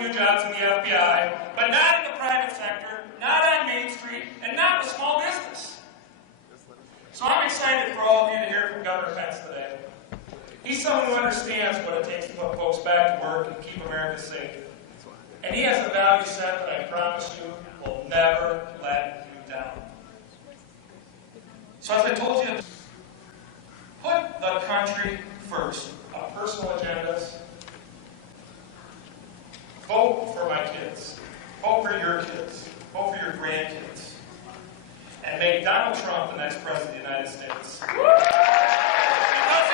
few jobs in the FBI, but not in the private sector, not on Main Street, and not with small business. So I'm excited for all of you to hear from Governor Pence today. He's someone who understands what it takes to put folks back to work and keep America safe. And he has a value set that I promise you will never let you down. So as I told you, put the country first on personal agendas. Vote for my kids. Vote for your kids. Vote for your grandkids. And make Donald Trump the next president of the United States. Because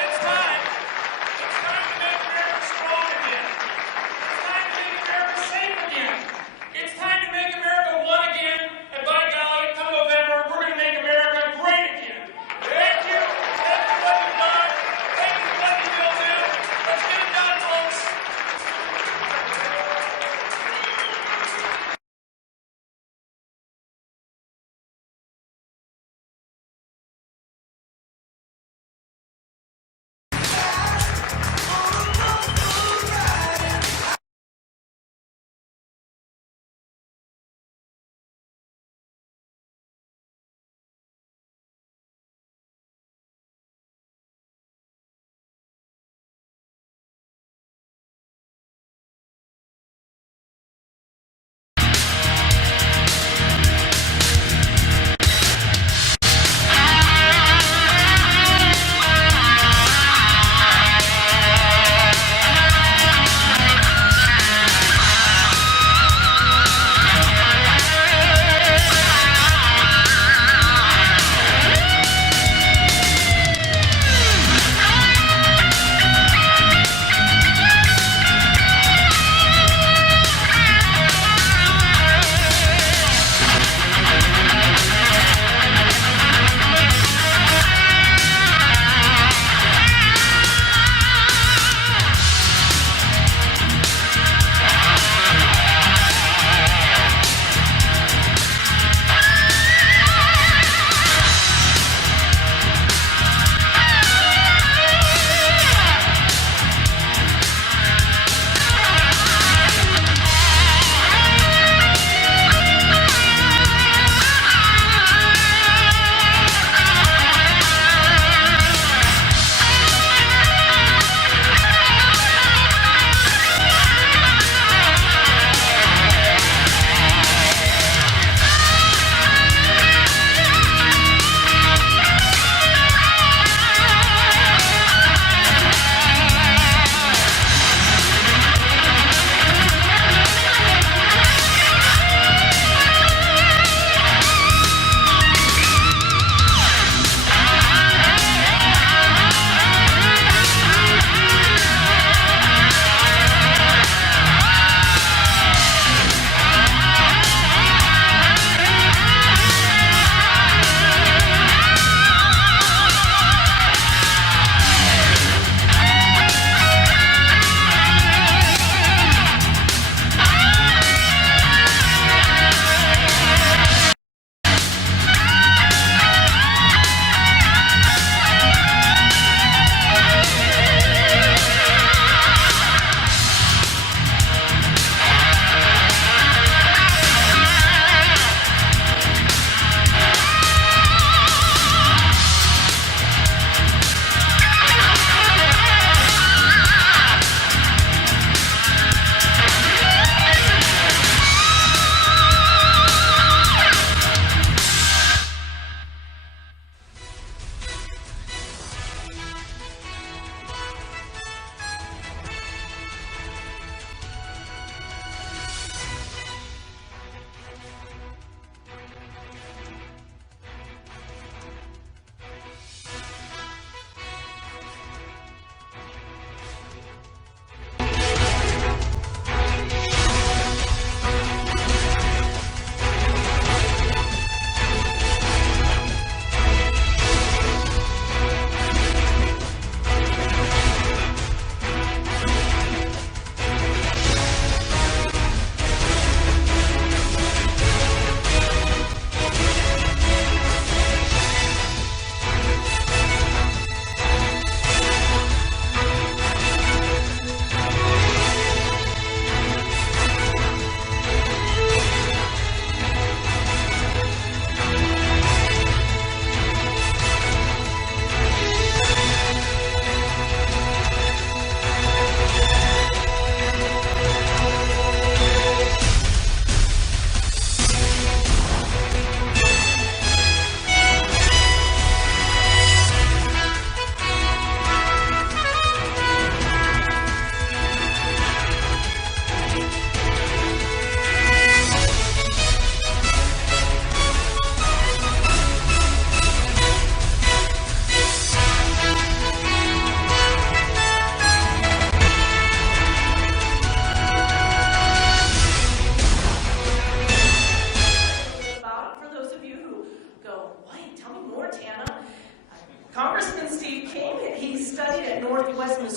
it's time. It's time to make America strong again. It's time to make America safe again. It's time to make America one again. And by golly, come November, we're going to make America great again. Thank you. Thank you for what you've done. Thank you for what you will do. Let's get it done, folks.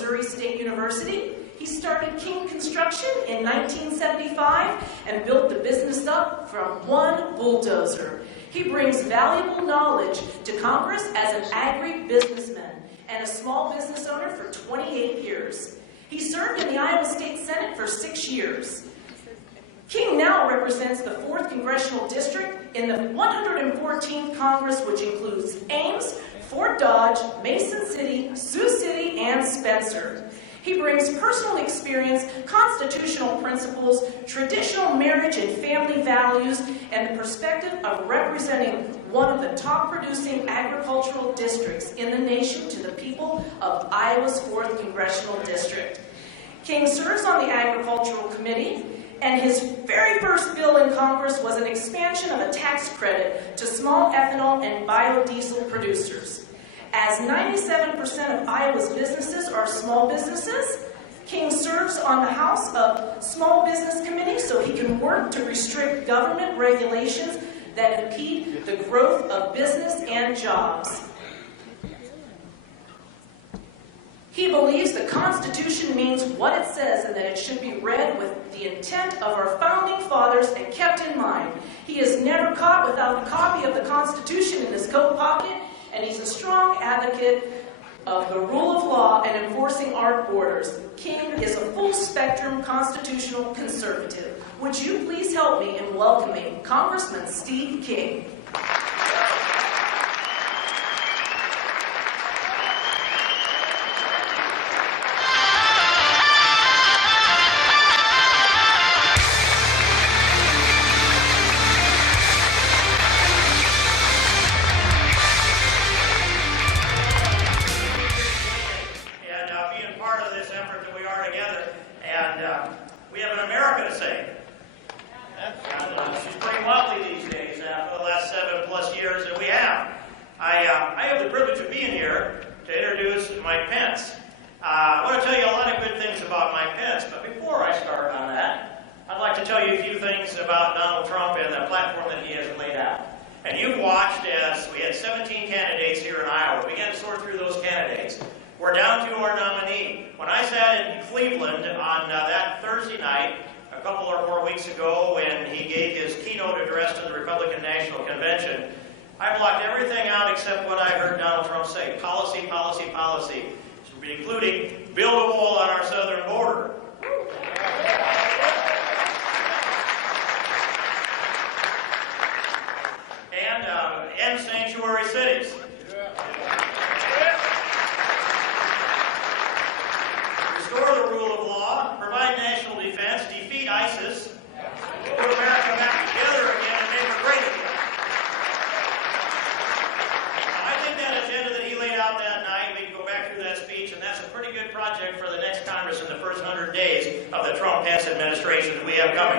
Missouri State University. He started King Construction in 1975 and built the business up from one bulldozer. He brings valuable knowledge to Congress as an agri-businessman and a small business owner for 28 years. He served in the Iowa State Senate for 6 years. King now represents the 4th Congressional District in the 114th Congress, which includes Ames, Fort Dodge, Mason City, Sioux City, and Spencer. He brings personal experience, constitutional principles, traditional marriage and family values, and the perspective of representing one of the top producing agricultural districts in the nation to the people of Iowa's 4th Congressional District. King serves on the Agricultural Committee, and his very first bill in Congress was an expansion of a tax credit to small ethanol and biodiesel producers. As 97% of Iowa's businesses are small businesses, King serves on the House of Small Business Committee so he can work to restrict government regulations that impede the growth of business and jobs. He believes the Constitution means what it says and that it should be read with the intent of our founding fathers and kept in mind. He is never caught without a copy of the Constitution in his coat pocket, and he's a strong advocate of the rule of law and enforcing our borders. King is a full-spectrum constitutional conservative. Would you please help me in welcoming Congressman Steve King? I have the privilege of being here to introduce Mike Pence. I want to tell you a lot of good things about Mike Pence, but before I start on that, I'd like to tell you a few things about Donald Trump and the platform that he has laid out. And you've watched as we had 17 candidates here in Iowa. We began to sort through those candidates. We're down to our nominee. When I sat in Cleveland on that Thursday night, a couple or more weeks ago, when he gave his keynote address to the Republican National Convention, I blocked everything out except what I heard Donald Trump say. Policy, policy, policy. Including build a wall on our southern border. And end sanctuary cities. Restore the rule of law, provide national defense, defeat ISIS, put America back together again and make it great again. That night, we can go back through that speech, and that's a pretty good project for the next Congress in the first 100 days of the Trump-Pence administration that we have coming.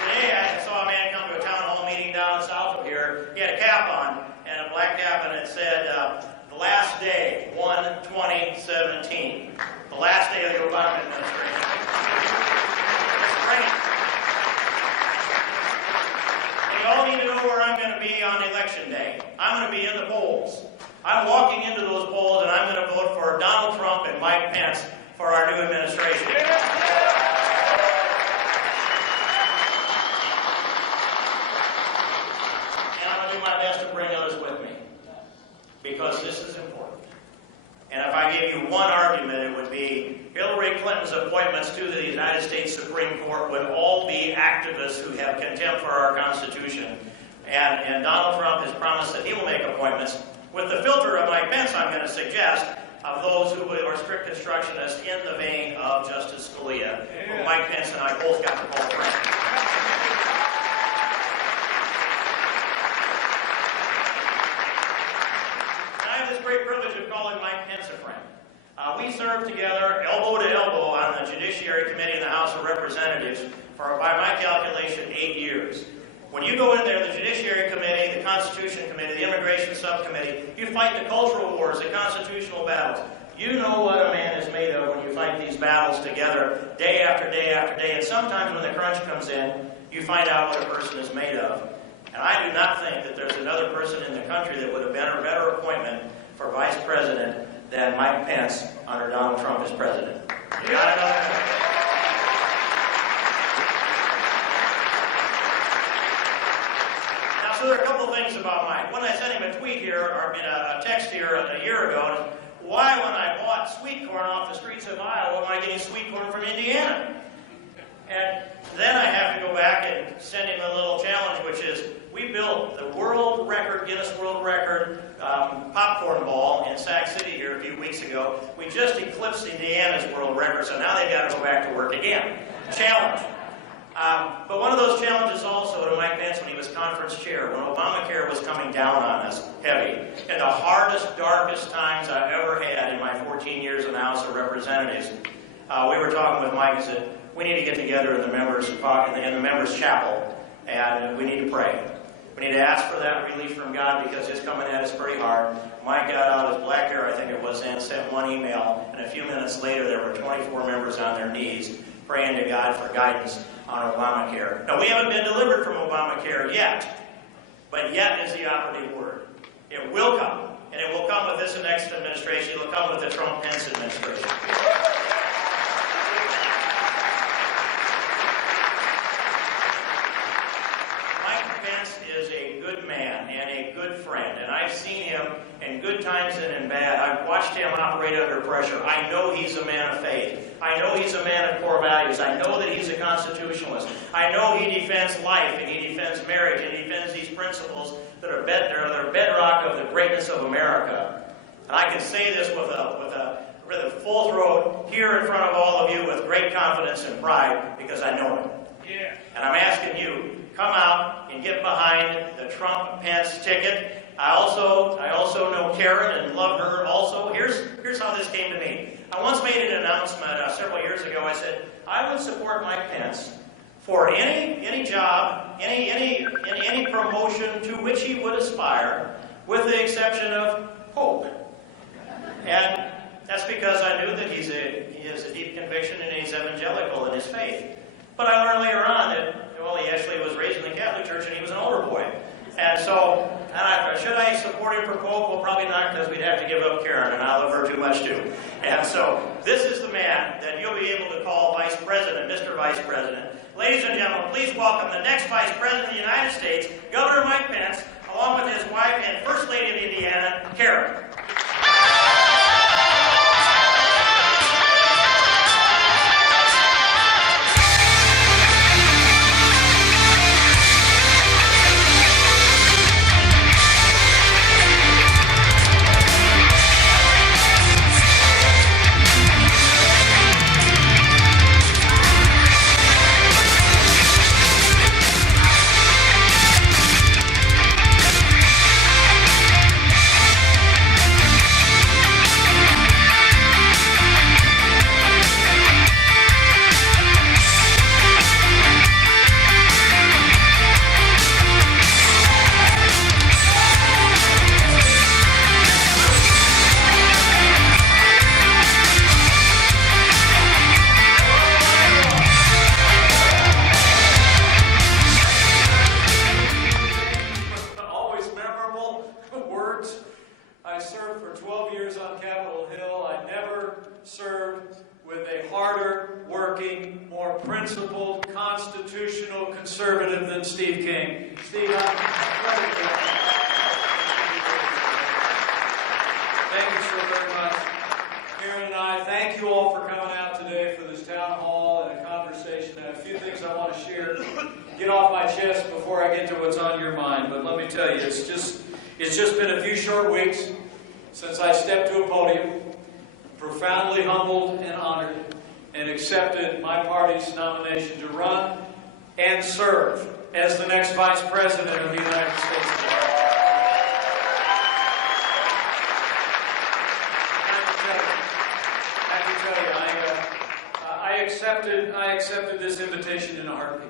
Today, I saw a man come to a town hall meeting down south of here. He had a cap on, and a black cap, and it said, the last day, 1/2017. The last day of the Obama administration. It's great. You all need to know where I'm going to be on Election Day. I'm going to be in the polls. I'm walking into those polls, and I'm going to vote for Donald Trump and Mike Pence for our new administration. And I'm going to do my best to bring others with me, because this is important. And if I gave you one argument, it would be Hillary Clinton's appointments to the United States Supreme Court would all be activists who have contempt for our Constitution. And Donald Trump has promised that he will make appointments with the filter of Mike Pence, I'm going to suggest, of those who are strict constructionists in the vein of Justice Scalia, who Mike Pence and I both got to call friends. Great privilege of calling Mike Pence a friend. We served together elbow to elbow on the Judiciary Committee in the House of Representatives for, by my calculation, 8 years. When you go in there, the Judiciary Committee, the Constitution Committee, the Immigration Subcommittee, you fight the cultural wars, the constitutional battles. You know what a man is made of when you fight these battles together day after day after day. And sometimes when the crunch comes in, you find out what a person is made of. And And I do not think that there's another person in the country that would have been a better appointment for vice president than Mike Pence under Donald Trump as president. Not another one. Now, so there are a couple of things about Mike. When I sent him a tweet here, or a text here a year ago, why when I bought sweet corn off the streets of Iowa am I getting sweet corn from Indiana? And then I have to go back and send him a little challenge, which is we built the world record, Guinness World Record popcorn ball in Sac City here a few weeks ago. We just eclipsed Indiana's world record, so now they've got to go back to work again. Challenge. But one of those challenges also to Mike Pence when he was conference chair, when Obamacare was coming down on us heavy, in the hardest, darkest times I've ever had in my 14 years in the House of Representatives, we were talking with Mike and said, we need to get together in the members' chapel, and we need to pray. We need to ask for that relief from God because it's coming at us pretty hard. Mike got out his black hair, I think it was, and sent one email, and a few minutes later there were 24 members on their knees praying to God for guidance on Obamacare. Now, we haven't been delivered from Obamacare yet, but yet is the operative word. It will come, and it will come with this next administration. It will come with the Trump-Pence administration. Is a good man and a good friend, and I've seen him in good times and in bad. I've watched him operate under pressure. I know he's a man of faith. I know he's a man of core values. I know that he's a constitutionalist. I know he defends life and he defends marriage and he defends these principles that are bedrock of the greatness of America. And I can say this with a full throat here in front of all of you with great confidence and pride because I know him. Yeah. And I'm asking you, come out and get behind the Trump-Pence ticket. I also know Karen and love her also. Here's how this came to me. I once made an announcement several years ago. I said, I would support Mike Pence for any job, any promotion to which he would aspire, with the exception of Pope. And that's because I knew that he has a deep conviction and he's evangelical in his faith. But I learned later on that, well, he actually was raised in the Catholic Church and he was an older boy. And so, should I support him for Pope? Well, probably not, because we'd have to give up Karen, and I love her too much too. And so, this is the man that you'll be able to call Vice President, Mr. Vice President. Ladies and gentlemen, please welcome the next Vice President of the United States, Governor Mike Pence, along with his wife and First Lady of Indiana, Karen. I served for 12 years on Capitol Hill. I never served with a harder working, more principled, constitutional conservative than Steve King. Steve, thank you so very much. Karen and I, thank you all for coming out today for this town hall and a conversation. And a few things I want to share, get off my chest before I get to what's on your mind. But let me tell you, it's just been a few short weeks since I stepped to a podium, profoundly humbled and honored, and accepted my party's nomination to run and serve as the next Vice President of the United States. I can tell you, I accepted this invitation in a heartbeat.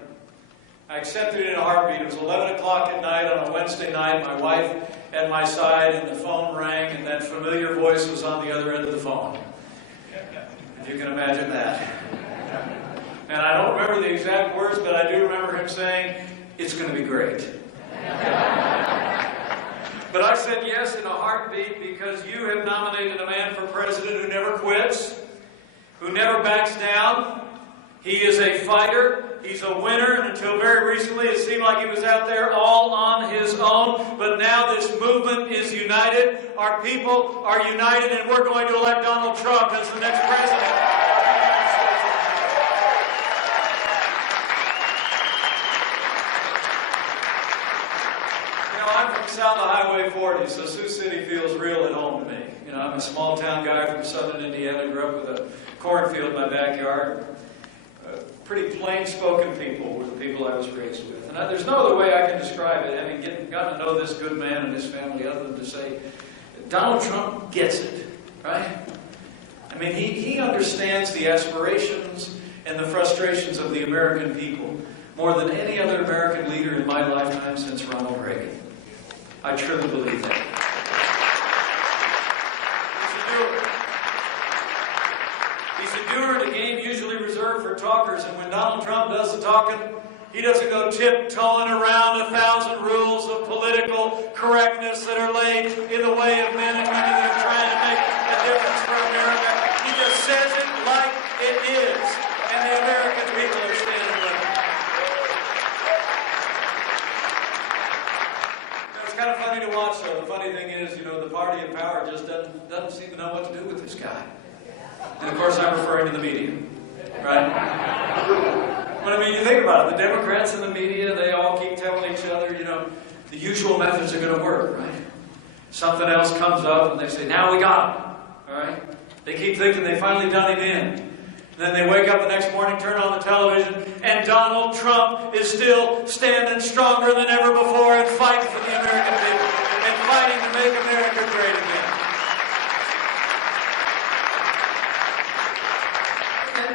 I accepted it in a heartbeat. It was 11 o'clock at night on a Wednesday night. My wife at my side, and the phone rang, and that familiar voice was on the other end of the phone. If you can imagine that. And I don't remember the exact words, but I do remember him saying, "It's going to be great." But I said yes in a heartbeat because you have nominated a man for president who never quits, who never backs down. He is a fighter. He's a winner. And until very recently, it seemed like he was out there all on his own. But now this movement is united. Our people are united, and we're going to elect Donald Trump as the next president. I'm from south of Highway 40, so Sioux City feels real at home to me. You know, I'm a small town guy from southern Indiana, grew up with a cornfield in my backyard. Pretty plain-spoken people were the people I was raised with. And there's no other way I can describe it, having gotten to know this good man and his family, other than to say, Donald Trump gets it, right? I mean, he understands the aspirations and the frustrations of the American people more than any other American leader in my lifetime since Ronald Reagan. I truly believe that. He's a doer in a game usually reserved for talkers, and when Donald Trump does the talking, he doesn't go tiptoeing around 1,000 rules of political correctness that are laid in the way of men and women that are trying to make a difference for America. He just says it like it is, and the American people are standing with him. It's kind of funny to watch, though. The funny thing is, you know, the party in power just doesn't seem to know what to do with this guy. And of course, I'm referring to the media, right? But I mean, you think about it, the Democrats and the media, they all keep telling each other, you know, the usual methods are going to work, right? Something else comes up and they say, now we got him, all right? They keep thinking they finally done him in. And then they wake up the next morning, turn on the television, and Donald Trump is still standing stronger than ever before and fighting for the American people and fighting to make America great again.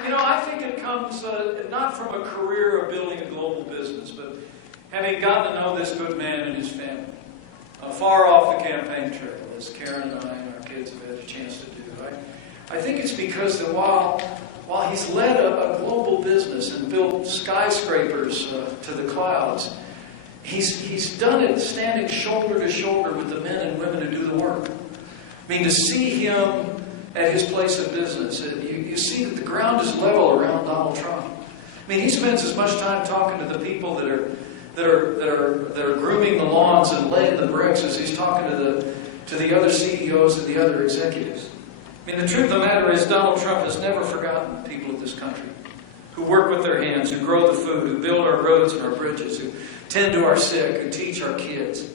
You know, I think it comes not from a career of building a global business, but having gotten to know this good man and his family, far off the campaign trail, as Karen and I and our kids have had a chance to do. I think it's because that while he's led a global business and built skyscrapers to the clouds, he's done it standing shoulder to shoulder with the men and women who do the work. I mean, to see him at his place of business, you see that the ground is level around Donald Trump. I mean, he spends as much time talking to the people that are grooming the lawns and laying the bricks as he's talking to the other CEOs and the other executives. I mean, the truth of the matter is Donald Trump has never forgotten the people of this country who work with their hands, who grow the food, who build our roads and our bridges, who tend to our sick, who teach our kids.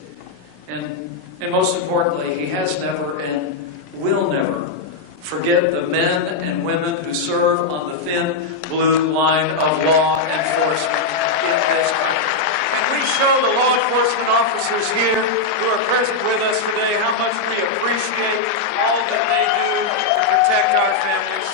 And most importantly, he has never and will never forget the men and women who serve on the thin blue line of law enforcement in this country. And we show the law enforcement officers here who are present with us today how much we appreciate all that they do to protect our families.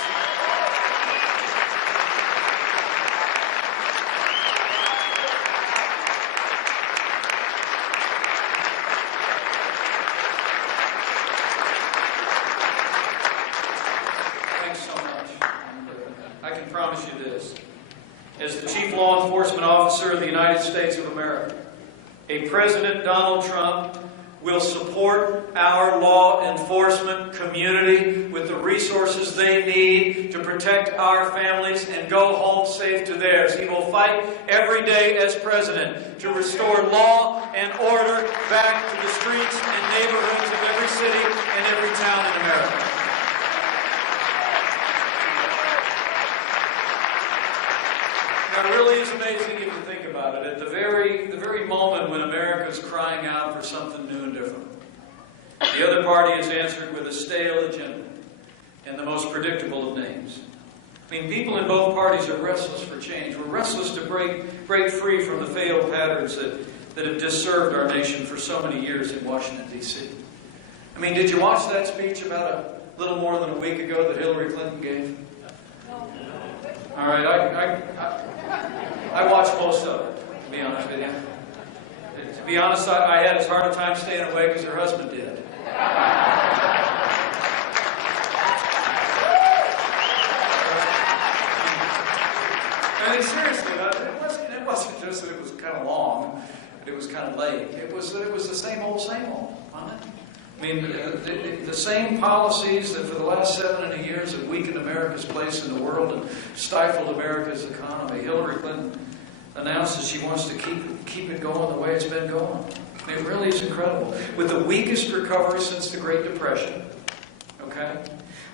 Promise you this. As the Chief Law Enforcement Officer of the United States of America, a President Donald Trump will support our law enforcement community with the resources they need to protect our families and go home safe to theirs. He will fight every day as President to restore law and order back to the streets and neighborhoods of every city and every town in America. Now, it really is amazing if you think about it. At the very moment when America is crying out for something new and different, the other party is answered with a stale agenda and the most predictable of names. I mean, people in both parties are restless for change. We're restless to break free from the failed patterns that have disserved our nation for so many years in Washington, D.C. I mean, did you watch that speech about a little more than a week ago that Hillary Clinton gave? All right, I watched most of it, to be honest with you. To be honest, I had as hard a time staying awake as her husband did. I mean, seriously, it wasn't just that it was kind of long. but it was kind of late. It was the same old, wasn't it? I mean, the same policies that for the last 7 years have weakened America's place in the world and stifled America's economy. Hillary Clinton announces she wants to keep it going the way it's been going. I mean, it really is incredible. With the weakest recovery since the Great Depression, okay?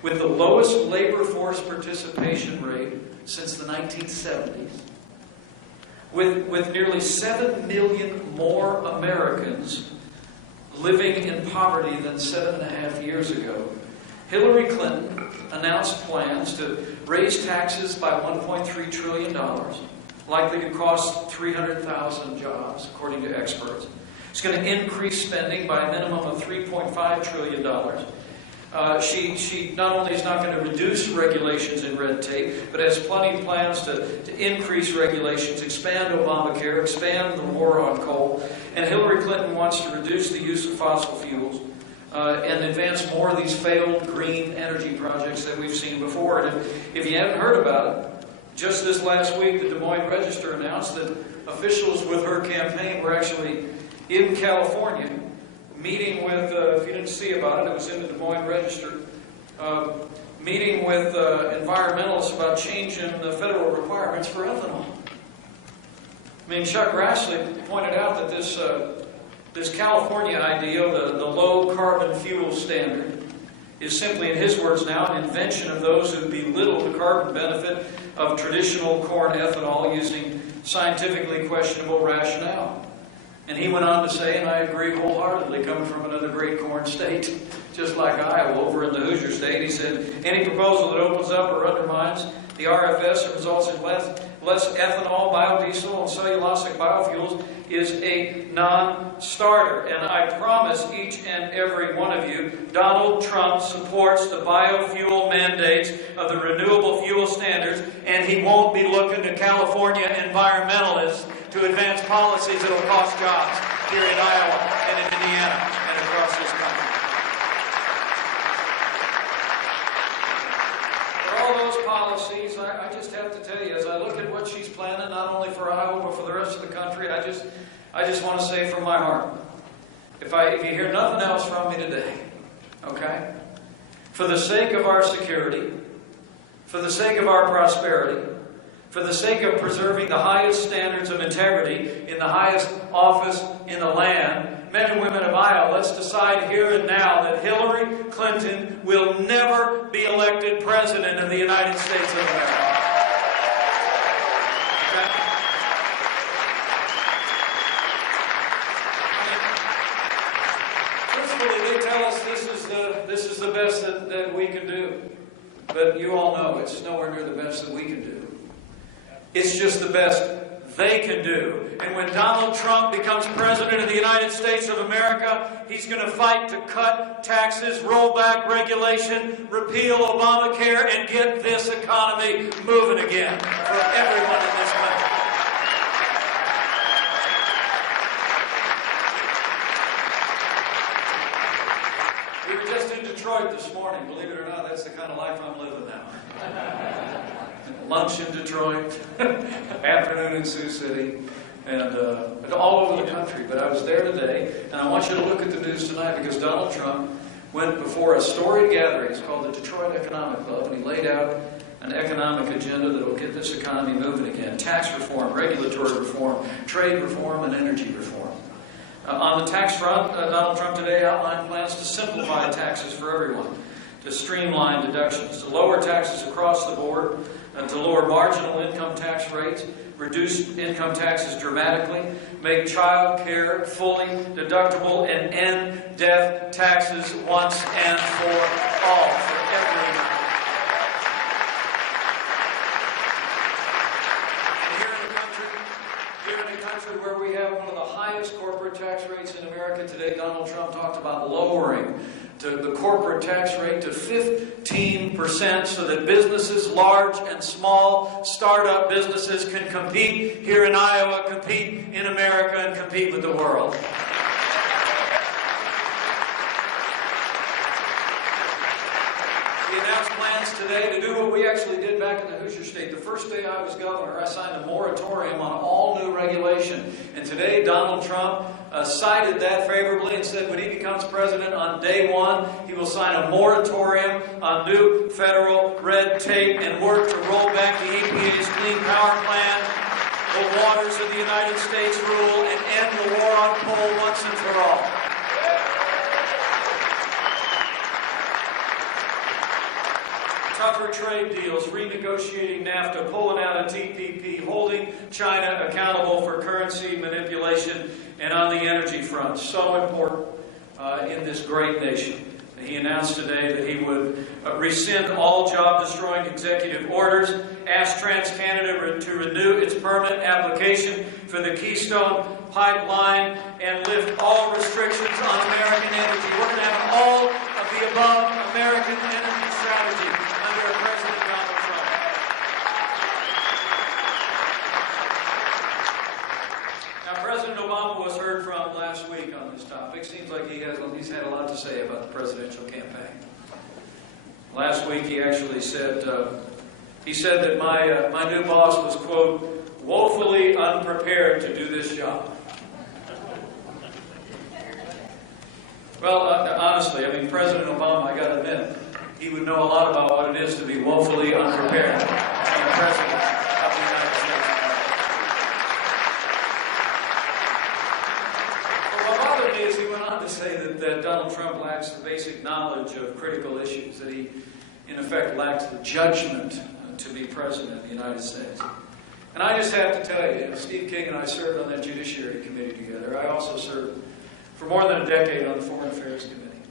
With the lowest labor force participation rate since the 1970s, with nearly 7 million more Americans living in poverty than 7.5 years ago, Hillary Clinton announced plans to raise taxes by $1.3 trillion, likely to cost 300,000 jobs, according to experts. It's going to increase spending by a minimum of $3.5 trillion. She not only is not going to reduce regulations and red tape, but has plenty of plans to increase regulations, expand Obamacare, expand the war on coal. And Hillary Clinton wants to reduce the use of fossil fuels and advance more of these failed green energy projects that we've seen before. And if you haven't heard about it, just this last week, the Des Moines Register announced that officials with her campaign were actually in California meeting with, if you didn't see about it, it was in the Des Moines Register, meeting with environmentalists about changing the federal requirements for ethanol. I mean, Chuck Grassley pointed out that this California ideal, the low carbon fuel standard, is simply, in his words now, an invention of those who belittle the carbon benefit of traditional corn ethanol using scientifically questionable rationale. And he went on to say, and I agree wholeheartedly, coming from another great corn state, just like Iowa, over in the Hoosier State, he said, any proposal that opens up or undermines the RFS and results in less ethanol, biodiesel, and cellulosic biofuels is a non-starter. And I promise each and every one of you, Donald Trump supports the biofuel mandates of the renewable fuel standards, and he won't be looking to California environmentalists to advance policies that will cost jobs here in Iowa and in Indiana and across this country. For all those policies, I just have to tell you, as I look at what she's planning, not only for Iowa but for the rest of the country, I just want to say from my heart, if you hear nothing else from me today, okay, for the sake of our security, for the sake of our prosperity, for the sake of preserving the highest standards of integrity in the highest office in the land, men and women of Iowa, let's decide here and now that Hillary Clinton will never be elected President of the United States of America. Okay? Truthfully, they tell us this is the best that we can do. But you all know it's nowhere near the best that we can do. It's just the best they can do. And when Donald Trump becomes President of the United States of America, he's going to fight to cut taxes, roll back regulation, repeal Obamacare, and get this economy moving again for everyone in this country. We were just in Detroit this morning. Believe it or not, that's the kind of life I'm living now. Lunch in Detroit, afternoon in Sioux City, and all over the country. But I was there today, and I want you to look at the news tonight because Donald Trump went before a storied gathering. It's called the Detroit Economic Club, and he laid out an economic agenda that will get this economy moving again. Tax reform, regulatory reform, trade reform, and energy reform. On the tax front, Donald Trump today outlined plans to simplify taxes for everyone, to streamline deductions, to lower taxes across the board, and to lower marginal income tax rates, reduce income taxes dramatically, make child care fully deductible, and end death taxes once and for all for everyone. Here in a country where we have one of the highest corporate tax rates in America today, Donald Trump talked about lowering the corporate tax rate to 15% so that businesses, large and small, startup businesses can compete here in Iowa, compete in America, and compete with the world. He announced plans today to do what we actually did back in the Hoosier State. The first day I was governor, I signed a moratorium on all new regulation. And today, Donald Trump cited that favorably and said when he becomes president on day one, he will sign a moratorium on new federal red tape and work to roll back the EPA's Clean Power Plan, the waters of the United States rule, and end the war on coal once and for all. Tougher trade deals, renegotiating NAFTA, pulling out of TPP, holding China accountable for currency manipulation, and on the energy front. So important in this great nation. He announced today that he would rescind all job-destroying executive orders, ask TransCanada to renew its permit application for the Keystone Pipeline, and lift all restrictions on American energy. We're going to have an all-of-the-above American energy strategy under President Donald Trump. Now, President Obama was heard from last week on this topic. Seems like he's had a lot to say about the presidential campaign. Last week he actually said, that my new boss was, quote, woefully unprepared to do this job. Well, honestly, I mean, President Obama, I got to admit, he would know a lot about what it is to be woefully unprepared to be president of the United States. But what bothered me is he went on to say that Donald Trump lacks the basic knowledge of critical issues, that he, in effect, lacks the judgment to be president of the United States. And I just have to tell you, Steve King and I served on that Judiciary Committee together. I also served for more than a decade on the Foreign Affairs Committee.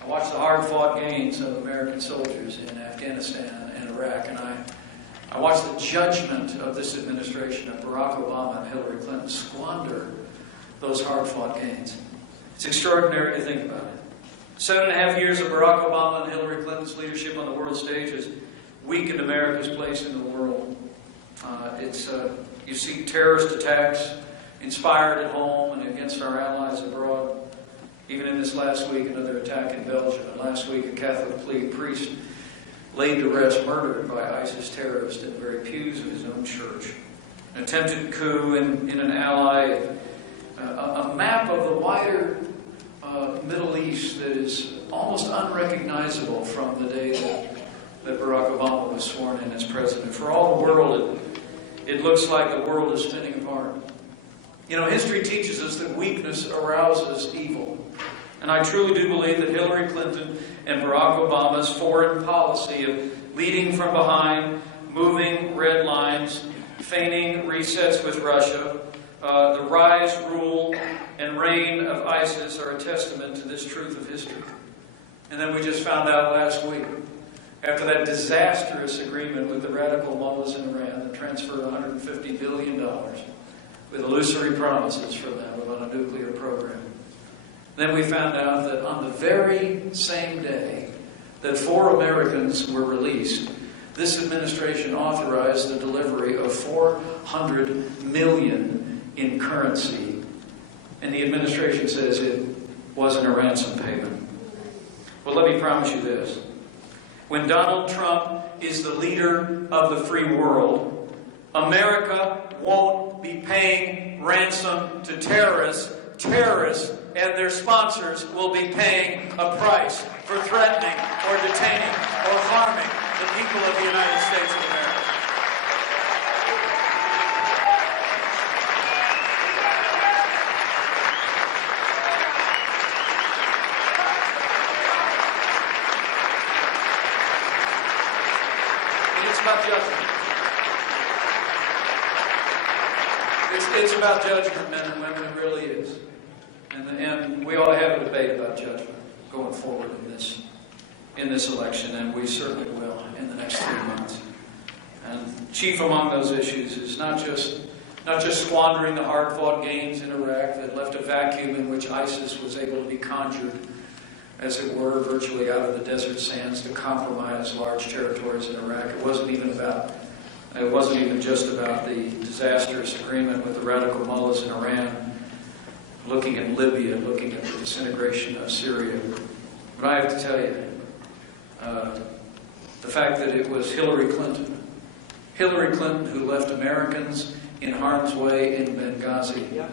I watched the hard-fought gains of American soldiers in Afghanistan and Iraq, and I watched the judgment of this administration, of Barack Obama and Hillary Clinton, squander those hard-fought gains. It's extraordinary to think about it. 7.5 years of Barack Obama and Hillary Clinton's leadership on the world stage has weakened America's place in the world. You see terrorist attacks inspired at home and against our allies abroad. Even in this last week, another attack in Belgium. And last week, a Catholic priest laid to rest, murdered by ISIS terrorists in the very pews of his own church. An attempted coup in an ally. A map of the wider Middle East that is almost unrecognizable from the day that Barack Obama was sworn in as president. For all the world, it looks like the world is spinning apart. You know, history teaches us that weakness arouses evil. And I truly do believe that Hillary Clinton and Barack Obama's foreign policy of leading from behind, moving red lines, feigning resets with Russia, the rise, rule, and reign of ISIS are a testament to this truth of history. And then we just found out last week, after that disastrous agreement with the radical mullahs in Iran that transferred $150 billion with illusory promises from them about a nuclear program. Then we found out that on the very same day that 4 Americans were released, this administration authorized the delivery of $400 million in currency. And the administration says it wasn't a ransom payment. Well, let me promise you this. When Donald Trump is the leader of the free world, America won't be paying ransom to terrorists. Terrorists and their sponsors will be paying a price for threatening or detaining or harming the people of the United States of America. And it's about judgment. It's about judgment, men and women, it really is. And we ought to have a debate about judgment going forward in this election, and we certainly will in the next 3 months. And chief among those issues is not just squandering the hard-fought gains in Iraq that left a vacuum in which ISIS was able to be conjured, as it were, virtually out of the desert sands to compromise large territories in Iraq. It wasn't even just about the disastrous agreement with the radical mullahs in Iran, looking at Libya, looking at the disintegration of Syria. But I have to tell you, the fact that it was Hillary Clinton. Hillary Clinton who left Americans in harm's way in Benghazi,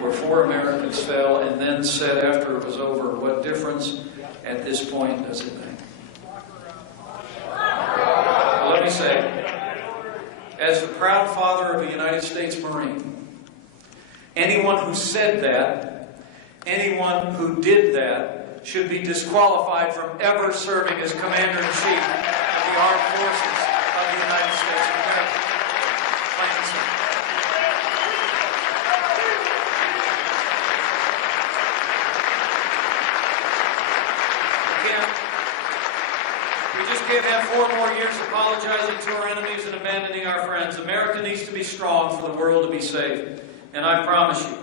where 4 Americans fell, and then said after it was over, what difference at this point does it make? Well, let me say, as the proud father of a United States Marine, anyone who said that, anyone who did that, should be disqualified from ever serving as Commander-in-Chief of the Armed Forces of the United States of America. Plain and simple. We just can't have 4 more years apologizing to our enemies and abandoning our friends. America needs to be strong for the world to be safe. And I promise you,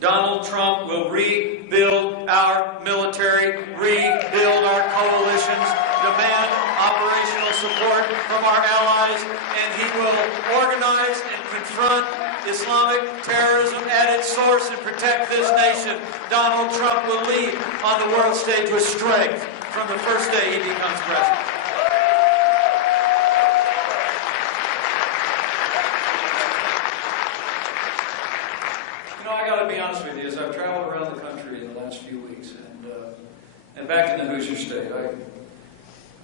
Donald Trump will rebuild our military, rebuild our coalitions, demand operational support from our allies, and he will organize and confront Islamic terrorism at its source and protect this nation. Donald Trump will lead on the world stage with strength from the first day he becomes president. You know, I got to be honest with you, as I've traveled around the country in the last few weeks and back in the Hoosier State,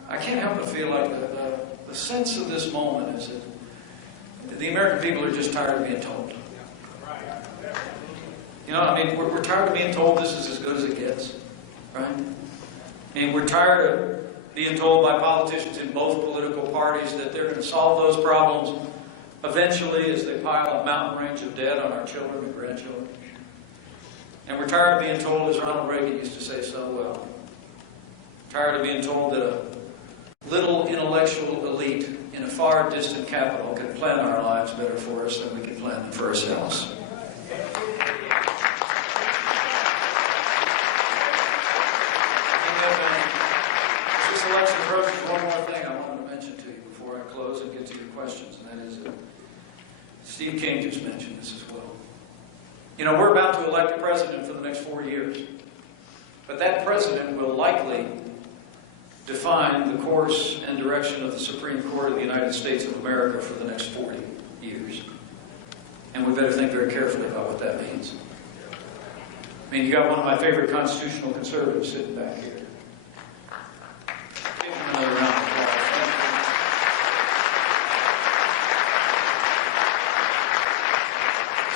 I can't help but feel like the sense of this moment is that the American people are just tired of being told. You know, I mean, we're tired of being told this is as good as it gets, right? I mean, we're tired of being told by politicians in both political parties that they're going to solve those problems eventually as they pile a mountain range of debt on our children and grandchildren. And we're tired of being told, as Ronald Reagan used to say so well, tired of being told that a little intellectual elite in a far distant capital can plan our lives better for us than we can plan them for ourselves. As this election approaches, one more thing I wanted to mention to you before I close and get to your questions, and that is that Steve King just mentioned this as well. You know, we're about to elect a president for the next 4 years, but that president will likely define the course and direction of the Supreme Court of the United States of America for the next 40 years. And we better think very carefully about what that means. I mean, you got one of my favorite constitutional conservatives sitting back here. Give him another round of applause.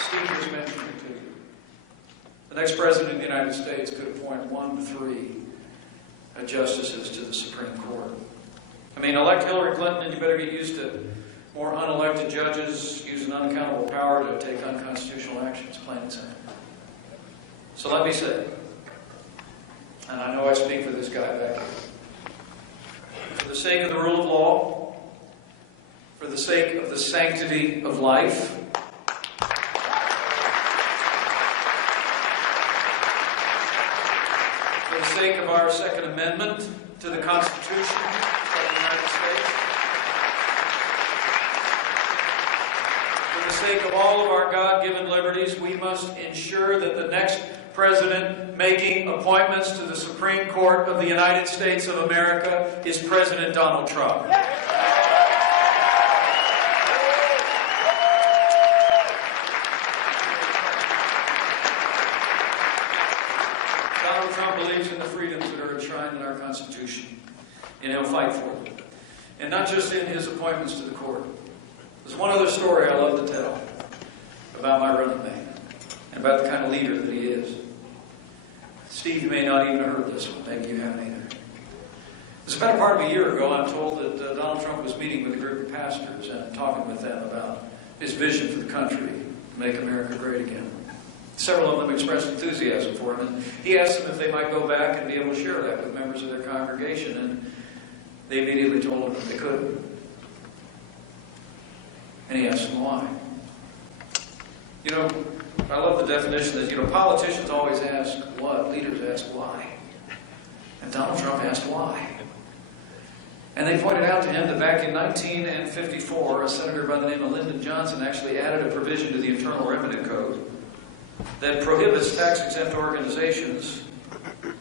Steve just mentioned it to you. The next president of the United States could appoint 1 to 3 justices to the Supreme Court. I mean, elect Hillary Clinton and you better get used to more unelected judges using unaccountable power to take unconstitutional actions, plain and simple. So let me say, and I know I speak for this guy back here, for the sake of the rule of law, for the sake of the sanctity of life, for the sake of our Second Amendment to the Constitution of the United States, for the sake of all of our God-given liberties, we must ensure that the next president making appointments to the Supreme Court of the United States of America is President Donald Trump. Donald Trump believes in the freedoms that are enshrined in our Constitution, and he'll fight for them. And not just in his appointments to the court. There's one other story I love to tell about my running mate and about the kind of leader that he is. Steve, you may not even have heard this one. Maybe you haven't either. It's about a part of a year ago, I'm told that Donald Trump was meeting with a group of pastors and talking with them about his vision for the country, to make America great again. Several of them expressed enthusiasm for him, and he asked them if they might go back and be able to share that with members of their congregation, and they immediately told him that they couldn't. And he asked them why. You know, I love the definition that, politicians always ask what, leaders ask why. And Donald Trump asked why. And they pointed out to him that back in 1954, a senator by the name of Lyndon Johnson actually added a provision to the Internal Revenue Code that prohibits tax-exempt organizations,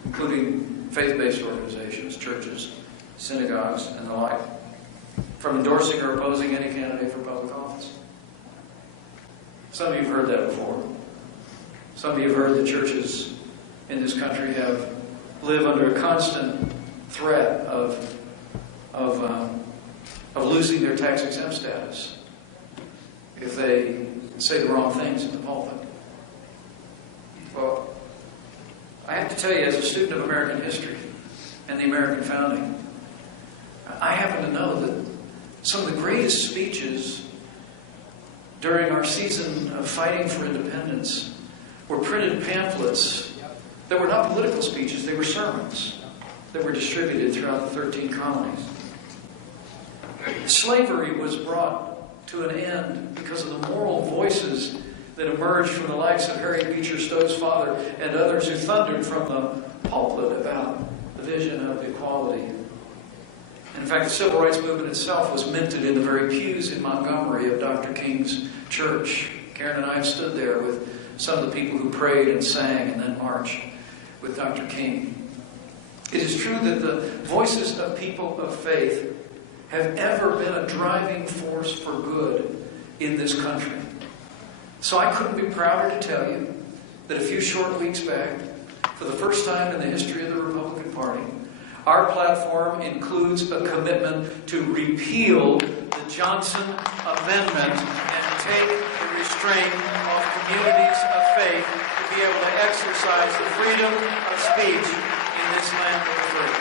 including faith-based organizations, churches, synagogues, and the like, from endorsing or opposing any candidate for public office. Some of you have heard that before. Some of you have heard that churches in this country live under a constant threat of losing their tax-exempt status if they say the wrong things in the pulpit. Well, I have to tell you, as a student of American history and the American founding, I happen to know that some of the greatest speeches during our season of fighting for independence were printed pamphlets that were not political speeches, they were sermons that were distributed throughout the 13 colonies. Slavery was brought to an end because of the moral voices that emerged from the likes of Harriet Beecher Stowe's father and others who thundered from the pulpit about the vision of equality. In fact, the civil rights movement itself was minted in the very pews in Montgomery of Dr. King's church. Karen and I have stood there with some of the people who prayed and sang and then marched with Dr. King. It is true that the voices of people of faith have ever been a driving force for good in this country. So I couldn't be prouder to tell you that a few short weeks back, for the first time in the history of the Republican Party, our platform includes a commitment to repeal the Johnson Amendment and take the restraint off communities of faith to be able to exercise the freedom of speech in this land of the free.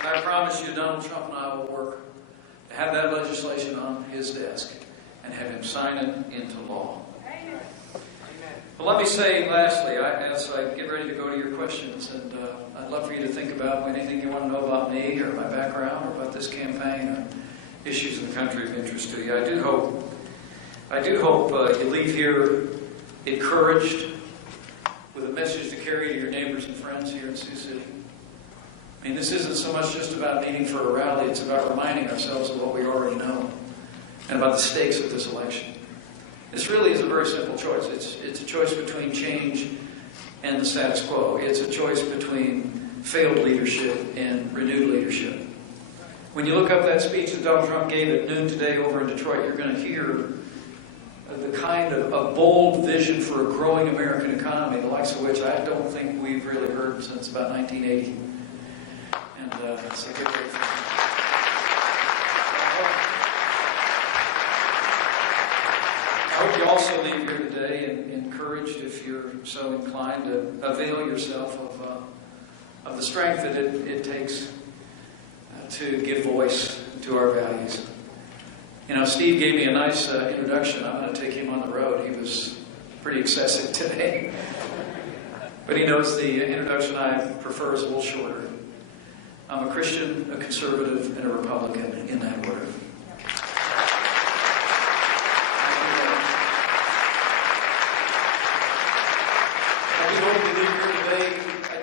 And I promise you, Donald Trump and I will work to have that legislation on his desk and have him sign it into law. But let me say, lastly, as I get ready to go to your questions, and I'd love for you to think about anything you want to know about me or my background or about this campaign or issues in the country of interest to you. I do hope you leave here encouraged with a message to carry to your neighbors and friends here in Sioux City. I mean, this isn't so much just about meeting for a rally, it's about reminding ourselves of what we already know and about the stakes of this election. This really is a very simple choice. It's a choice between change and the status quo. It's a choice between failed leadership and renewed leadership. When you look up that speech that Donald Trump gave at noon today over in Detroit, you're going to hear the kind of a bold vision for a growing American economy, the likes of which I don't think we've really heard since about 1980. And it's a good thing. I hope you also leave here today encouraged, if you're so inclined, to avail yourself of the strength that it takes to give voice to our values. You know, Steve gave me a nice introduction. I'm going to take him on the road. He was pretty excessive today. But he knows the introduction I prefer is a little shorter. I'm a Christian, a conservative, and a Republican in that order. I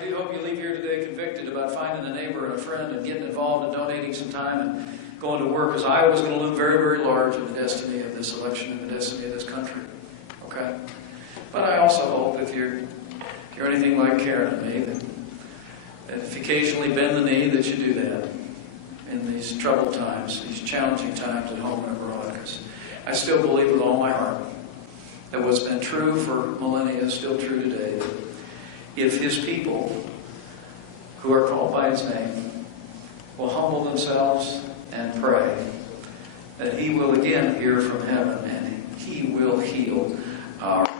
do hope you leave here today convicted about finding a neighbor and a friend and getting involved and donating some time and going to work, because Iowa's going to loom very, very large in the destiny of this election and the destiny of this country. Okay? But I also hope if you're anything like Karen and me, that if you occasionally bend the knee, that you do that in these troubled times, these challenging times at home and abroad. Because I still believe with all my heart that what's been true for millennia is still true today. That if his people, who are called by his name, will humble themselves and pray, that he will again hear from heaven and he will heal our land.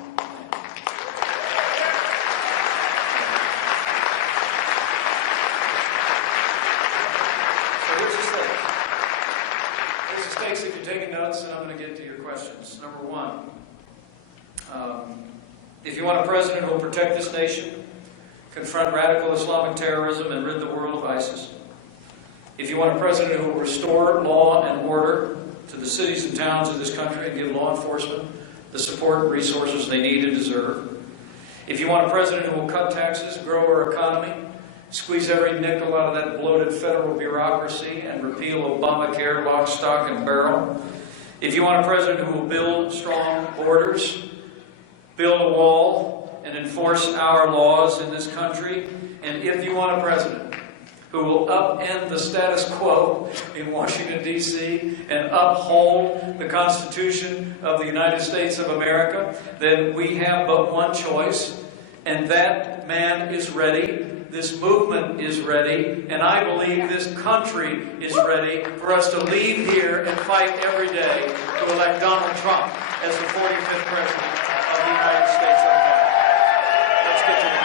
So here's the stakes. Here's the stakes if you're taking notes, and I'm going to get to your questions. Number one, if you want a president who will protect this nation, confront radical Islamic terrorism, and rid the world of ISIS. If you want a president who will restore law and order to the cities and towns of this country and give law enforcement the support and resources they need and deserve. If you want a president who will cut taxes, grow our economy, squeeze every nickel out of that bloated federal bureaucracy, and repeal Obamacare lock, stock, and barrel. If you want a president who will build strong borders, build a wall, and enforce our laws in this country. And if you want a president who will upend the status quo in Washington, D.C., and uphold the Constitution of the United States of America, then we have but one choice, and that man is ready. This movement is ready, and I believe this country is ready for us to leave here and fight every day to elect Donald Trump as the 45th President of the United States of America. Let's get to that.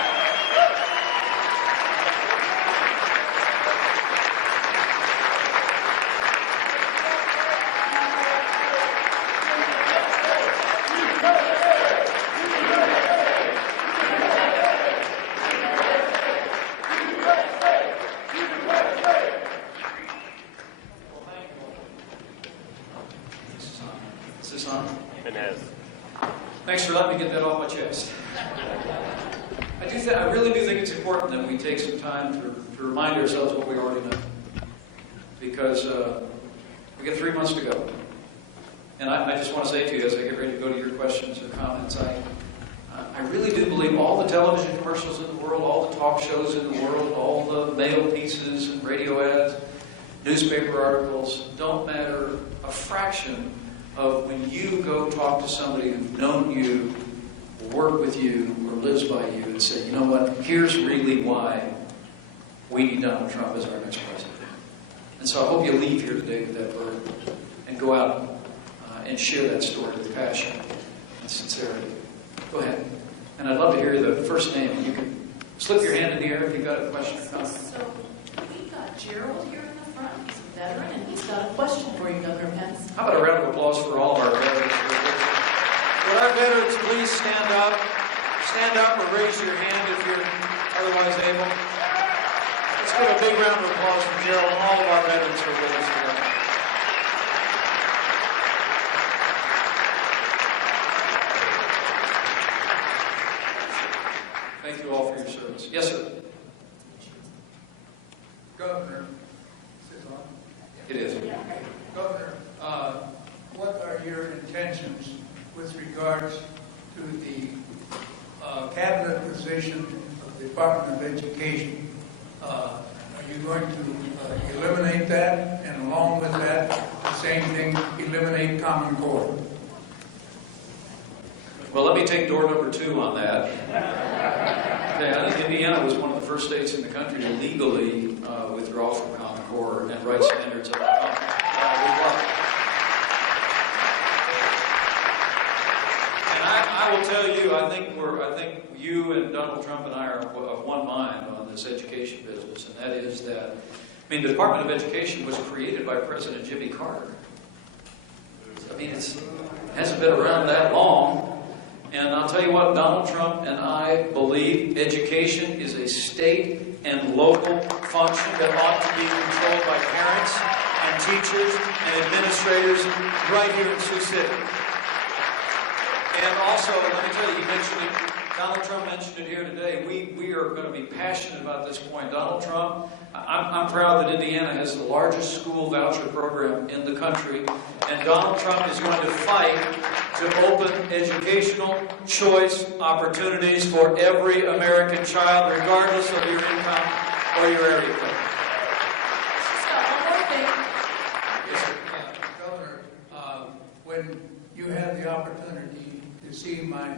Thanks for letting me get that off my chest. I really do think it's important that we take some time to remind ourselves what we already know. Because we got 3 months to go. And I just want to say to you, as I get ready to go to your questions or comments, I really do believe all the television commercials in the world, all the talk shows in the world, all the mail pieces and radio ads, newspaper articles, don't matter a fraction of when you go talk to somebody who's known you, or worked with you, or lives by you, and say, you know what, here's really why we need Donald Trump as our next president. And so I hope you leave here today with that burden and go out and share that story with passion and sincerity. Go ahead. And I'd love to hear the first name. You can slip your hand in the air if you've got a question or comment. So we got Gerald here in the front. He's a veteran, and he's got a question for you, Governor Pence. How about a round of applause for all of our veterans? Would our veterans please stand up? Stand up or raise your hand if you're otherwise able. Let's give a big round of applause for Gerald and all of our veterans who are with us today. Thank you all for your service. Yes, sir. Governor, is this on? It is. Governor, what are your intentions with regards to the cabinet position of the Department of Education? Are you going to eliminate that, and along with that, the same thing, eliminate Common Core? Well, let me take door number 2 on that. Okay, I think Indiana was one of the first states in the country to legally withdraw from Common Core and write standards of our country. And I will tell you, I think you and Donald Trump and I are of one mind on this education business, and that is that, the Department of Education was created by President Jimmy Carter. It hasn't been around that long. And I'll tell you what, Donald Trump and I believe education is a state and local function that ought to be controlled by parents and teachers and administrators right here in Sioux City. And also, let me tell you, Donald Trump mentioned it here today. We are going to be passionate about this point. Donald Trump, I'm proud that Indiana has the largest school voucher program in the country, and Donald Trump is going to fight to open educational choice opportunities for every American child, regardless of your income or your area code. Yes, Governor, when you had the opportunity to see my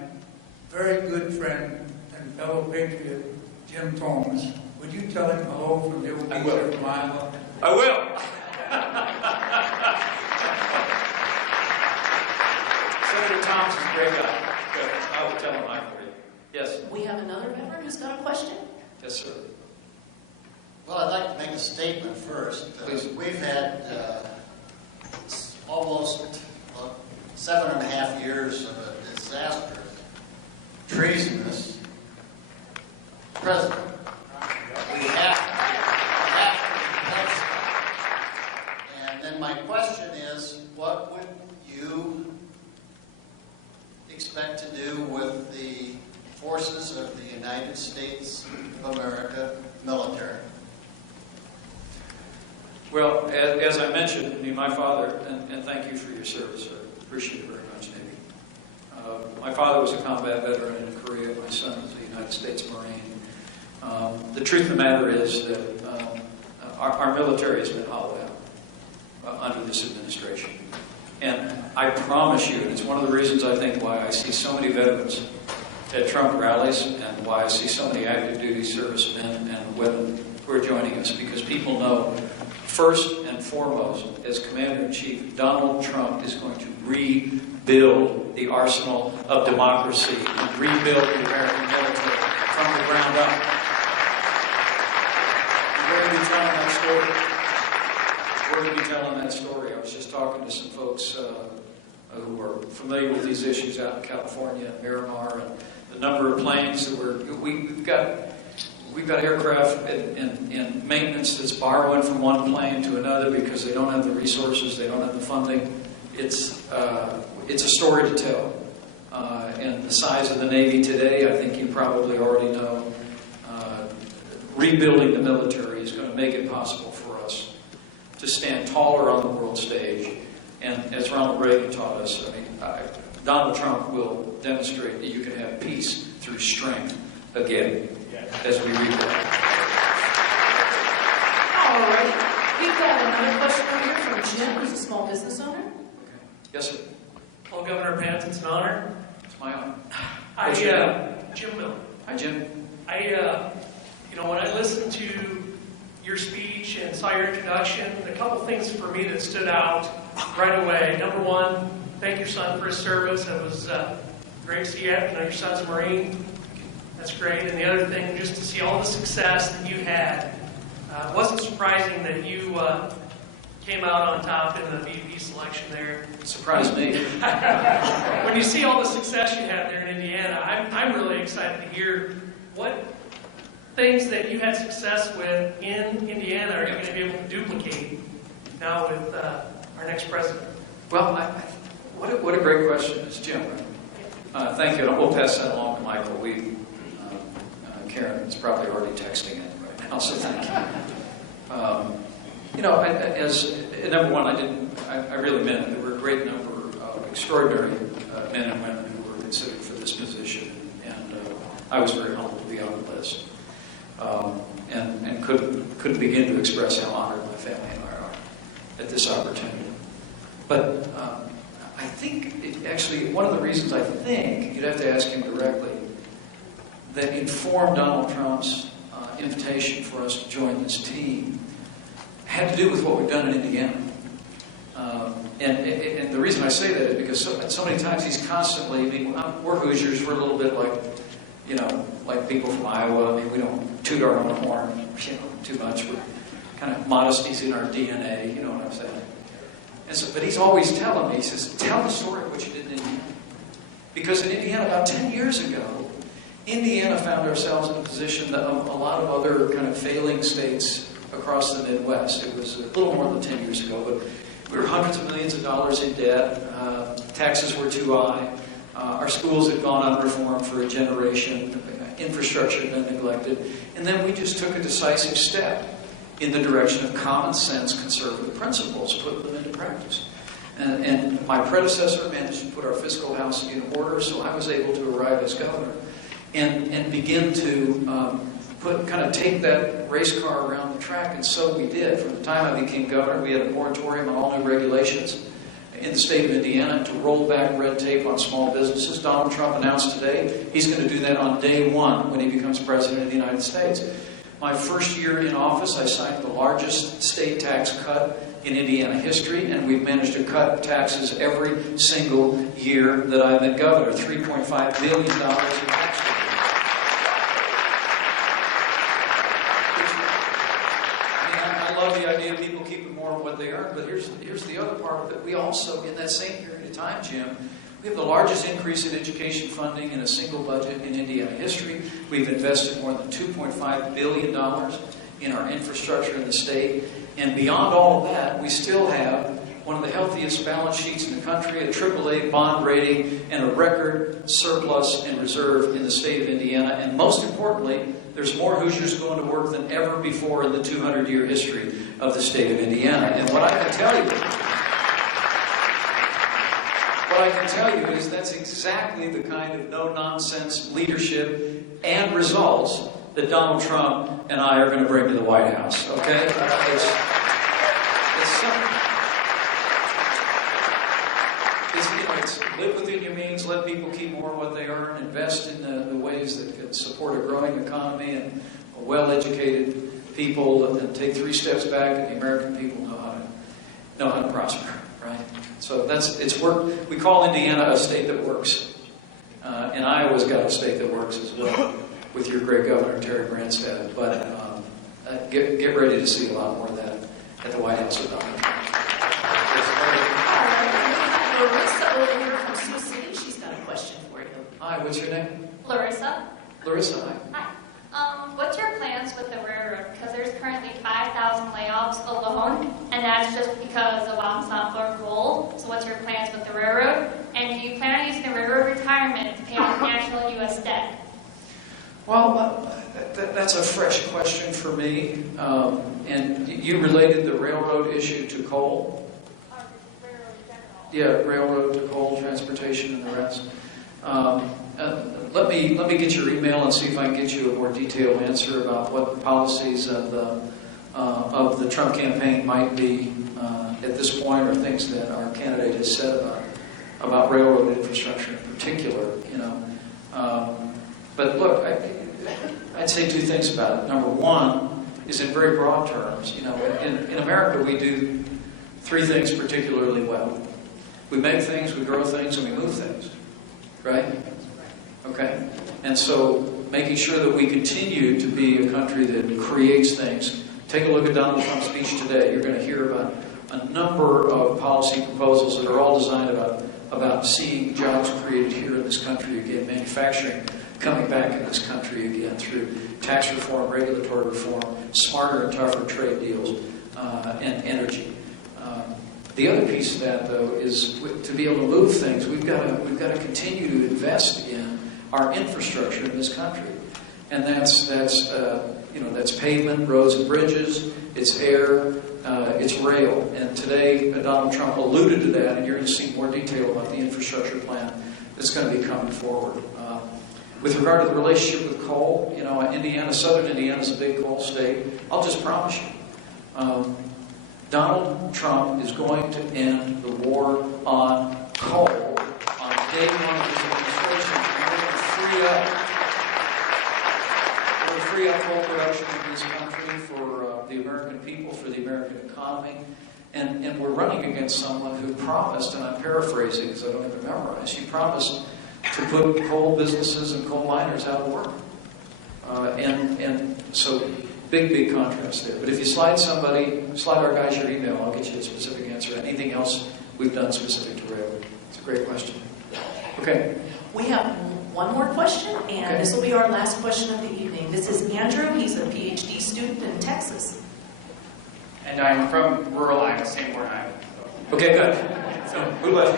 very good friend and fellow patriot, Jim Thomas, would you tell him hello from the old teacher from Iowa? I will. Senator Thomas is a great guy. Good. I will tell him hi for you. Yes. We have another veteran who's got a question. Yes, sir. Well, I'd like to make a statement first. Please. We've had almost 7.5 years of a disastrous, treasonous president. We have to replace him. And then my question is, what would you expect to do with the forces of the United States of America military? Well, as I mentioned, my father, and thank you for your service, sir. Appreciate it very much, Navy. My father was a combat veteran in Korea. My son is a United States Marine. The truth of the matter is that our military has been hollowed out under this administration. And I promise you, and it's one of the reasons I think why I see so many veterans at Trump rallies and why I see so many active duty servicemen and women who are joining us, because people know, first and foremost, as Commander-in-Chief, Donald Trump is going to rebuild the arsenal of democracy and rebuild the American military from the ground up. We're going to be telling that story. We're going to be telling that story. I was just talking to some folks who are familiar with these issues out in California and Miramar, and the number of planes that we've got aircraft in maintenance that's borrowing from one plane to another because they don't have the resources, they don't have the funding. It's a story to tell. And the size of the Navy today, I think you probably already know, rebuilding the military is going to make it possible for us to stand taller on the world stage. And as Ronald Reagan taught us, Donald Trump will demonstrate that you can have peace through strength again as we rebuild. All right. We've got another question over here from Jim, who's a small business owner. Okay. Yes, sir. Well, Governor Pence, it's an honor. It's my honor. Jim Miller. Hi, Jim. When I listened to your speech and saw your introduction, a couple things for me that stood out right away. Number one, thank your son for his service. It was great to see you. Your son's a Marine. That's great. And the other thing, just to see all the success that you had. It wasn't surprising that you came out on top in the VP selection there. It surprised me. When you see all the success you had there in Indiana, I'm really excited to hear what things that you had success with in Indiana are you going to be able to duplicate now with our next president? Well, what a great question. It's Jim, right? Thank you. And we'll pass that along to Michael. Karen is probably already texting it right now, so thank you. As number one, I really meant it. There were a great number of extraordinary men and women who were considered for this position, and I was very humbled to be on the list, and couldn't begin to express how honored my family and I are at this opportunity. But I think, actually, one of the reasons I think, you'd have to ask him directly, that informed Donald Trump's invitation for us to join this team had to do with what we've done in Indiana. And the reason I say that is because so many times he's constantly, we're Hoosiers, we're a little bit like people from Iowa. We don't toot our own horn, too much. We're kind of modesty's in our DNA, you know what I'm saying? And so, but he's always telling me, he says, tell the story of what you did in Indiana. Because in Indiana, about 10 years ago, Indiana found ourselves in a position that a lot of other kind of failing states across the Midwest. It was a little more than 10 years ago, but we were hundreds of millions of dollars in debt. Taxes were too high. Our schools had gone unreformed for a generation. Infrastructure had been neglected. And then we just took a decisive step in the direction of common sense conservative principles, put them into practice. And my predecessor managed to put our fiscal house in order, so I was able to arrive as governor and begin to take that race car around the track, and so we did. From the time I became governor, we had a moratorium on all new regulations in the state of Indiana to roll back red tape on small businesses. Donald Trump announced today he's going to do that on day one when he becomes president of the United States. My first year in office, I signed the largest state tax cut in Indiana history, and we've managed to cut taxes every single year that I've been governor, $3.5 billion in tax cuts. I love the idea of people keeping more of what they earn, but here's the other part of it. We also, in that same period of time, Jim, we have the largest increase in education funding in a single budget in Indiana history. We've invested more than $2.5 billion in our infrastructure in the state. And beyond all of that, we still have one of the healthiest balance sheets in the country, a AAA bond rating, and a record surplus and reserve in the state of Indiana. And most importantly, there's more Hoosiers going to work than ever before in the 200-year history of the state of Indiana. And what I can tell you, what I can tell you is that's exactly the kind of no-nonsense leadership and results that Donald Trump and I are going to bring to the White House. Okay? It's live within your means, let people keep more of what they earn, invest in the ways that can support a growing economy and well-educated people, and take 3 steps back, and the American people know how to prosper, right? So it's work. We call Indiana a state that works, and Iowa's got a state that works as well, with your great governor Terry Branstad. But get ready to see a lot more of that at the White House with Donald Trump. Larissa over here from Sioux City, she's got a question for you. Hi, what's your name? Larissa. Larissa, hi. Hi. What's your plans with the railroad? Because there's currently 5,000 layoffs alone, and that's just because the bottom's not for coal. So what's your plans with the railroad? And do you plan on using the railroad retirement to pay off national U.S. debt? Well, that's a fresh question for me. And you related the railroad issue to coal? Yeah, railroad to coal, transportation, and the rest. Let me get your email and see if I can get you a more detailed answer about what the policies of the Trump campaign might be at this point, or things that our candidate has said about railroad infrastructure in particular. But look, I'd say 2 things about it. Number one is in very broad terms. In America we do 3 things particularly well. We make things, we grow things, and we move things. Right? Okay? And so making sure that we continue to be a country that creates things. Take a look at Donald Trump's speech today. You're going to hear about a number of policy proposals that are all designed about seeing jobs created here in this country again, manufacturing coming back in this country again through tax reform, regulatory reform, smarter and tougher trade deals, and energy. The other piece of that, though, is to be able to move things, we've got to continue to invest in our infrastructure in this country, and that's pavement, roads and bridges, it's air, it's rail. And today, Donald Trump alluded to that, and you're going to see more detail about the infrastructure plan that's going to be coming forward. With regard to the relationship with coal, Indiana, southern Indiana is a big coal state. I'll just promise you. Donald Trump is going to end the war on coal on day 1 of his administration. We're going to free up coal production in this country for the American people, for the American economy. And we're running against someone who promised, and I'm paraphrasing because I don't have it memorized, he promised to put coal businesses and coal miners out of work. And so big contrast there. But if you slide our guys your email, I'll get you a specific answer. Anything else we've done specific to railroad? It's a great question. Okay. We have one more question, and This will be our last question of the evening. This is Andrew. He's a PhD student in Texas. And I'm from rural Iowa, Seymour, Iowa. Okay, good. So, who left?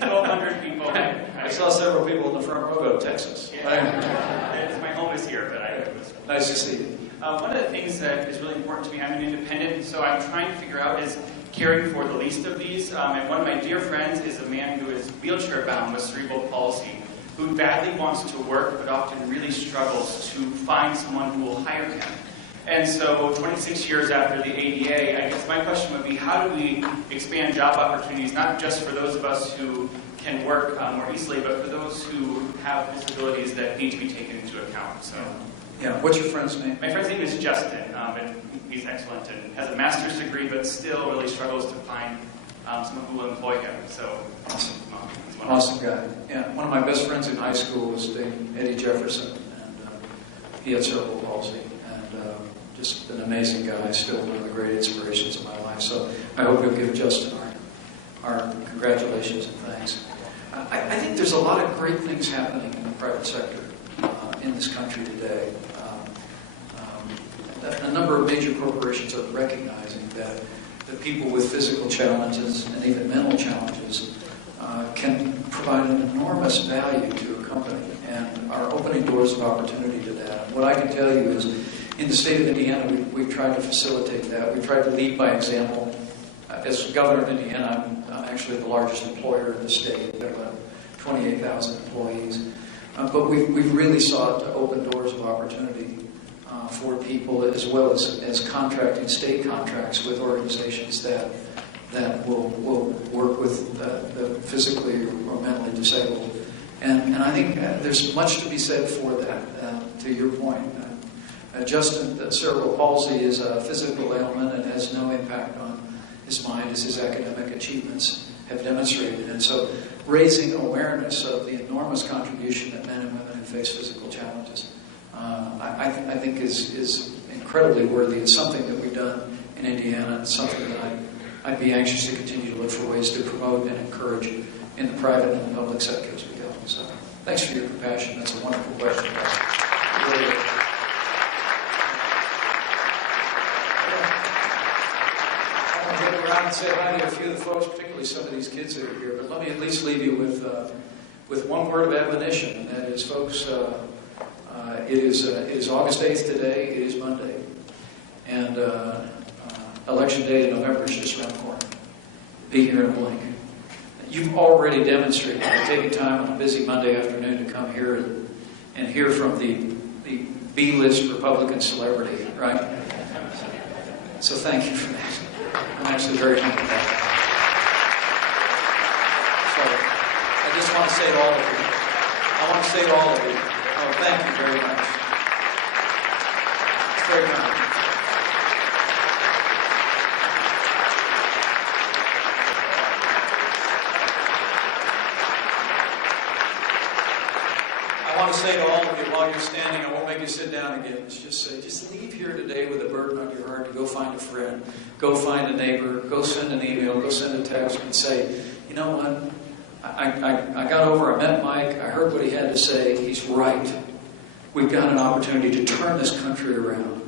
1,200 people. I saw several people in the front row go to Texas. Yeah. My home is here, but I was... Nice to see you. One of the things that is really important to me, I'm an independent, so I'm trying to figure out is caring for the least of these. And one of my dear friends is a man who is wheelchair-bound with cerebral palsy, who badly wants to work, but often really struggles to find someone who will hire him. And so 26 years after the ADA, I guess my question would be, how do we expand job opportunities, not just for those of us who can work more easily, but for those who have disabilities that need to be taken into account. So, yeah. What's your friend's name? My friend's name is Justin, and he's excellent and has a master's degree, but still really struggles to find someone who will employ him. So, awesome. Awesome guy. Yeah, one of my best friends in high school was Eddie Jefferson, and he had cerebral palsy, and just an amazing guy, still one of the great inspirations of my life. So I hope you'll give Justin our congratulations and thanks. I think there's a lot of great things happening in the private sector in this country today. A number of major corporations are recognizing that people with physical challenges and even mental challenges can provide an enormous value to a company and are opening doors of opportunity to that. And what I can tell you is, in the state of Indiana, we've tried to facilitate that. We've tried to lead by example. As governor of Indiana, I'm actually the largest employer in the state. There are about 28,000 employees. But we've really sought to open doors of opportunity for people, as well as contracting state contracts with organizations that will work with the physically or mentally disabled. And I think there's much to be said for that, to your point. Justin, cerebral palsy is a physical ailment and has no impact on his mind as his academic achievements have demonstrated. And so raising awareness of the enormous contribution that men and women who face physical challenges, I think is incredibly worthy. It's something that we've done in Indiana. It's something that I'd be anxious to continue to look for ways to promote and encourage in the private and the public sector as we go. So thanks for your compassion. That's a wonderful question. Really, around and say hi to a few of the folks, particularly some of these kids that are here. But let me at least leave you with one word of admonition, and that is, folks, it is August 8th today. It is Monday, and election day in November is just around the corner. Be here in a blink. You've already demonstrated by taking time on a busy Monday afternoon to come here and hear from the B-list Republican celebrity, right? So thank you for that. I'm actually very humbled by that. So I just want to say to all of you, oh, thank you very much. It's very kind. I want to say to all of you, while you're standing, I won't make you sit down again. Let's just say, just leave here today with a burden on your heart to go find a friend, go find a neighbor, go send an email, go send a text and say, you know what, I got over, I met Mike, I heard what he had to say, he's right. We've got an opportunity to turn this country around,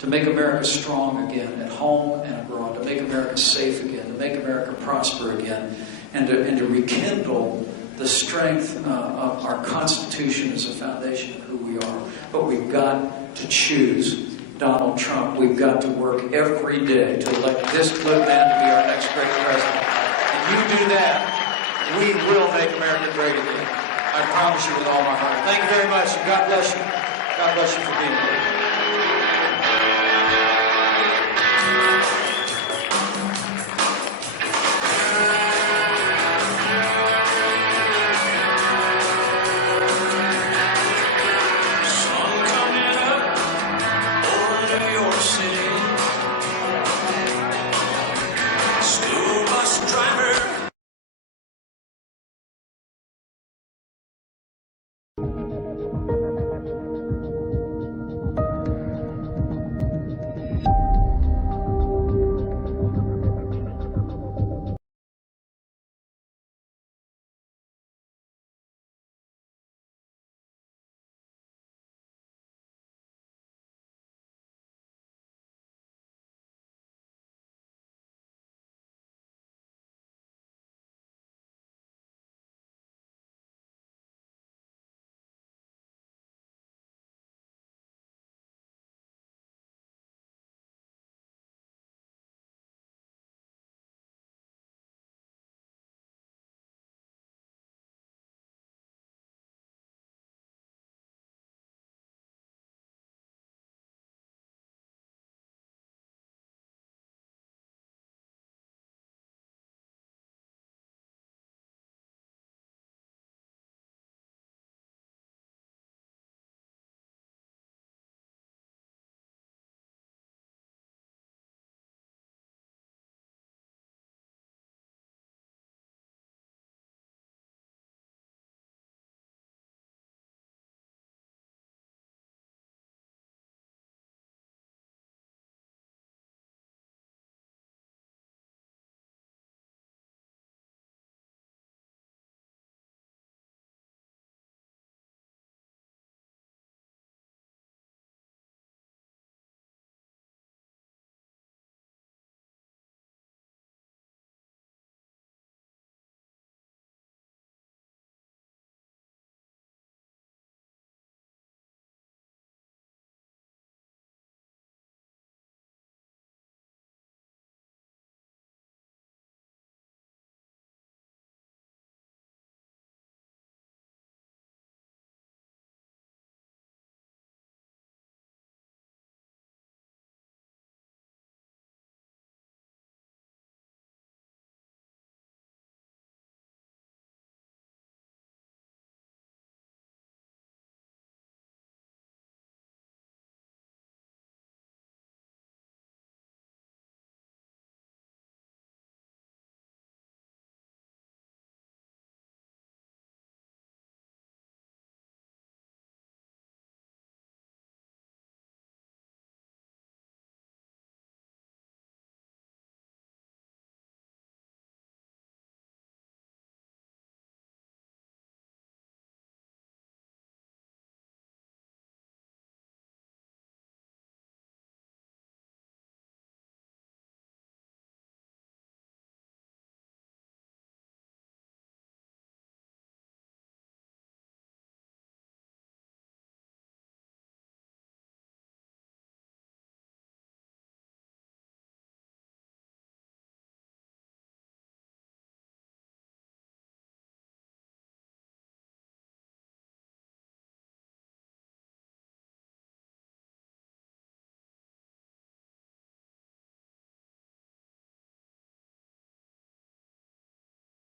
to make America strong again, at home and abroad, to make America safe again, to make America prosper again, and to rekindle the strength of our Constitution as a foundation of who we are. But we've got to choose Donald Trump. We've got to work every day to elect this good man to be our next great president. And you do that, we will make America great again. I promise you with all my heart. Thank you very much. God bless you. God bless you for being here.